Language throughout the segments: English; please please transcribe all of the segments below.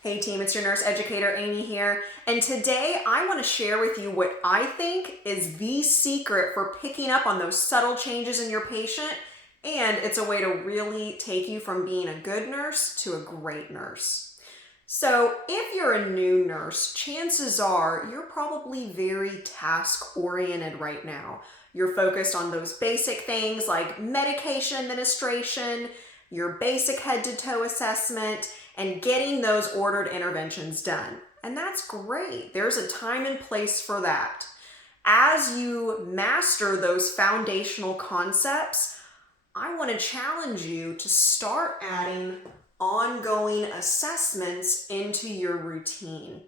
Hey team, it's your nurse educator Amy here, and today I want to share with you what I think is the secret for picking up on those subtle changes in your patient, and it's a way to really take you from being a good nurse to a great nurse. So if you're a new nurse, chances are you're probably very task-oriented right now. You're focused on those basic things like medication administration, your basic head-to-toe assessment, and getting those ordered interventions done. And that's great. There's a time and place for that. As you master those foundational concepts, I want to challenge you to start adding ongoing assessments into your routine.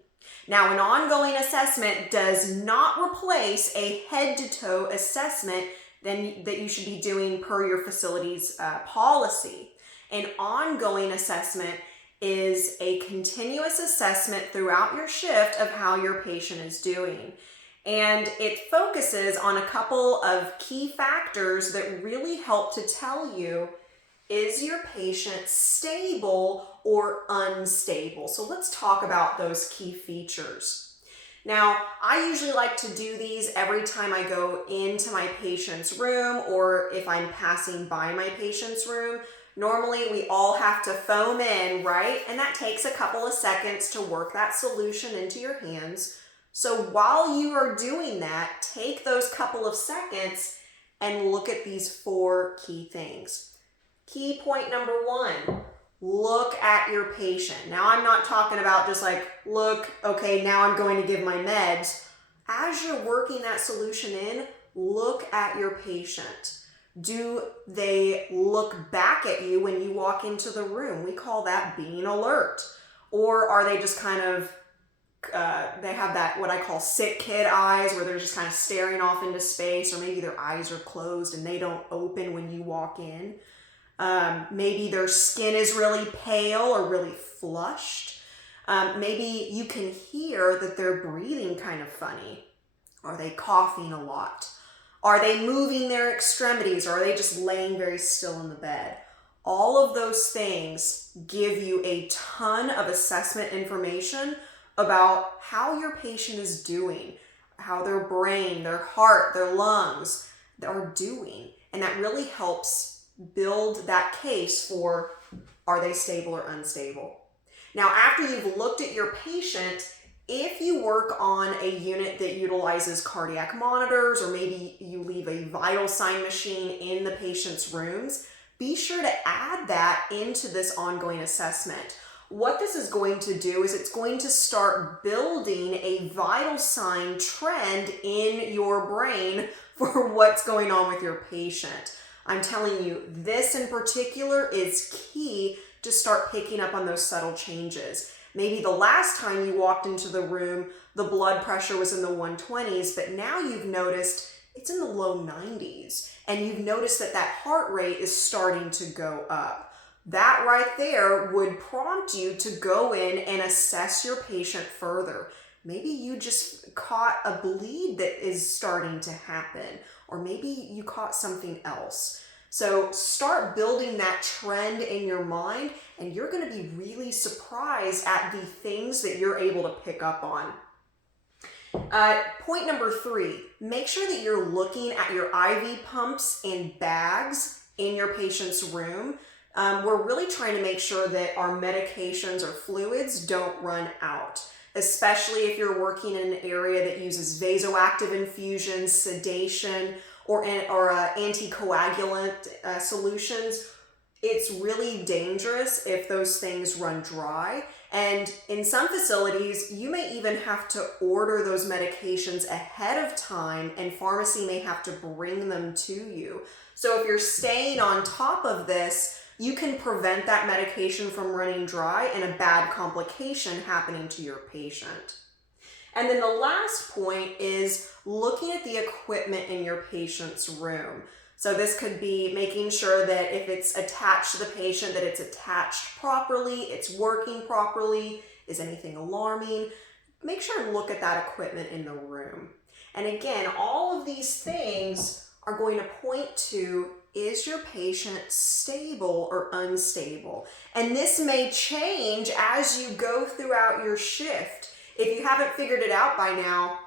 Now, an ongoing assessment does not replace a head-to-toe assessment that you should be doing per your facility's policy. An ongoing assessment is a continuous assessment throughout your shift of how your patient is doing. And it focuses on a couple of key factors that really help to tell you, is your patient stable or unstable? So let's talk about those key features. Now, I usually like to do these every time I go into my patient's room or if I'm passing by my patient's room. Normally, we all have to foam in, right? And that takes a couple of seconds to work that solution into your hands. So while you are doing that, take those couple of seconds and look at these four key things. Key point number one, look at your patient. Now, I'm not talking about just like, look, okay, now I'm going to give my meds. As you're working that solution in, look at your patient. Do they look back at you when you walk into the room? We call that being alert. Or are they just kind of, they have that what I call sick kid eyes where they're just kind of staring off into space, or maybe their eyes are closed and they don't open when you walk in. Maybe their skin is really pale or really flushed. Maybe you can hear that they're breathing kind of funny. Are they coughing a lot? Are they moving their extremities, or are they just laying very still in the bed? All of those things give you a ton of assessment information about how your patient is doing, how their brain, their heart, their lungs are doing. And that really helps build that case for, are they stable or unstable? Now, after you've looked at your patient, if you work on a unit that utilizes cardiac monitors, or maybe you leave a vital sign machine in the patient's rooms, be sure to add that into this ongoing assessment. What this is going to do is it's going to start building a vital sign trend in your brain for what's going on with your patient. I'm telling you, this in particular is key to start picking up on those subtle changes. Maybe the last time you walked into the room, the blood pressure was in the 120s, but now you've noticed it's in the low 90s, and you've noticed that that heart rate is starting to go up. That right there would prompt you to go in and assess your patient further. Maybe you just caught a bleed that is starting to happen, or maybe you caught something else. So start building that trend in your mind, and you're going to be really surprised at the things that you're able to pick up on. Point number three, make sure that you're looking at your IV pumps and bags in your patient's room. We're really trying to make sure that our medications or fluids don't run out, especially if you're working in an area that uses vasoactive infusions, sedation, or anticoagulant solutions. It's really dangerous if those things run dry. And in some facilities, you may even have to order those medications ahead of time, and pharmacy may have to bring them to you. So if you're staying on top of this, you can prevent that medication from running dry and a bad complication happening to your patient. And then the last point is looking at the equipment in your patient's room. So this could be making sure that if it's attached to the patient, that it's attached properly, it's working properly, is anything alarming? Make sure and look at that equipment in the room. And again, all of these things are going to point to, is your patient stable or unstable? And this may change as you go throughout your shift. If you haven't figured it out by now,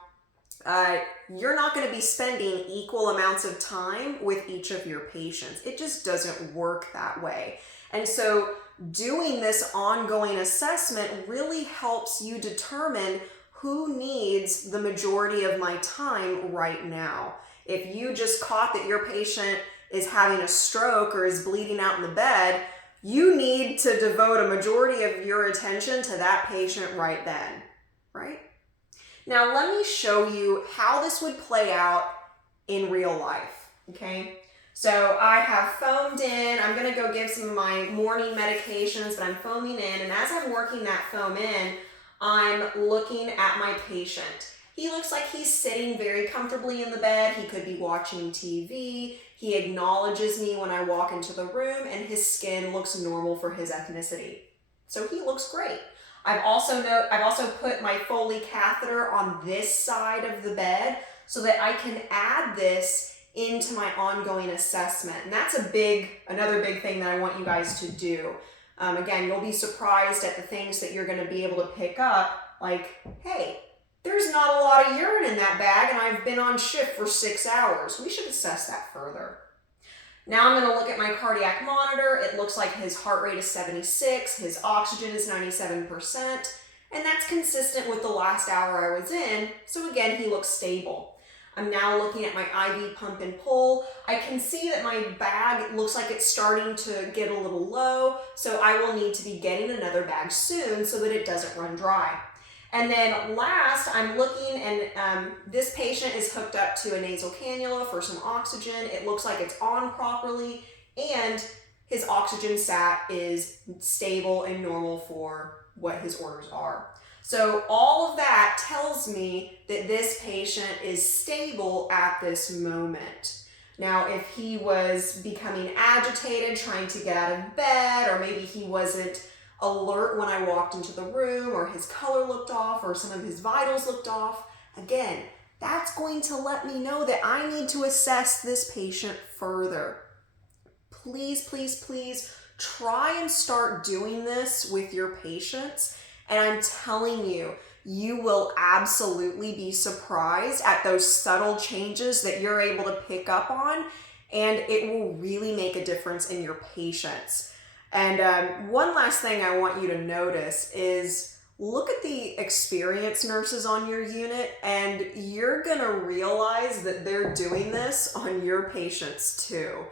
you're not going to be spending equal amounts of time with each of your patients. It just doesn't work that way. And so doing this ongoing assessment really helps you determine who needs the majority of my time right now. If you just caught that your patient is having a stroke or is bleeding out in the bed, you need to devote a majority of your attention to that patient right then, right? Now, let me show you how this would play out in real life, okay? So I have foamed in. I'm going to go give some of my morning medications that I'm foaming in, and as I'm working that foam in, I'm looking at my patient. He looks like he's sitting very comfortably in the bed. He could be watching TV. He acknowledges me when I walk into the room, and his skin looks normal for his ethnicity. So he looks great. I've also put my Foley catheter on this side of the bed so that I can add this into my ongoing assessment. And that's another big thing that I want you guys to do. Again, you'll be surprised at the things that you're going to be able to pick up, like, hey, there's not a lot of urine in that bag and I've been on shift for 6 hours. We should assess that further. Now I'm going to look at my cardiac monitor. It looks like his heart rate is 76, his oxygen is 97%, and that's consistent with the last hour I was in, so again, he looks stable. I'm now looking at my IV pump and pull. I can see that my bag looks like it's starting to get a little low, so I will need to be getting another bag soon so that it doesn't run dry. And then last, I'm looking, and this patient is hooked up to a nasal cannula for some oxygen. It looks like it's on properly, and his oxygen sat is stable and normal for what his orders are. So all of that tells me that this patient is stable at this moment. Now, if he was becoming agitated, trying to get out of bed, or maybe he wasn't alert when I walked into the room, or his color looked off, or some of his vitals looked off, again, that's going to let me know that I need to assess this patient further. Please, please, please try and start doing this with your patients. And I'm telling you, you will absolutely be surprised at those subtle changes that you're able to pick up on, and it will really make a difference in your patients. And one last thing I want you to notice is look at the experienced nurses on your unit, and you're gonna realize that they're doing this on your patients too.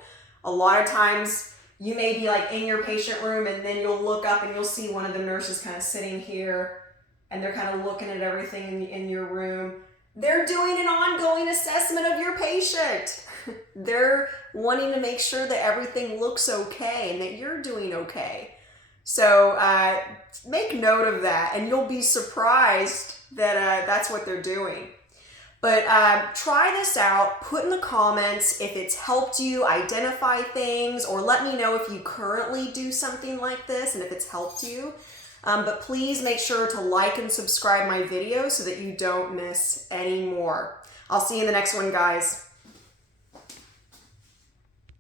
A lot of times you may be like in your patient room, and then you'll look up and you'll see one of the nurses kind of sitting here, and they're kind of looking at everything in your room. They're doing an ongoing assessment of your patient. They're wanting to make sure that everything looks okay and that you're doing okay. So make note of that, and you'll be surprised that that's what they're doing. But try this out. Put in the comments if it's helped you identify things, or let me know if you currently do something like this and if it's helped you. But please make sure to like and subscribe my video so that you don't miss any more. I'll see you in the next one, guys.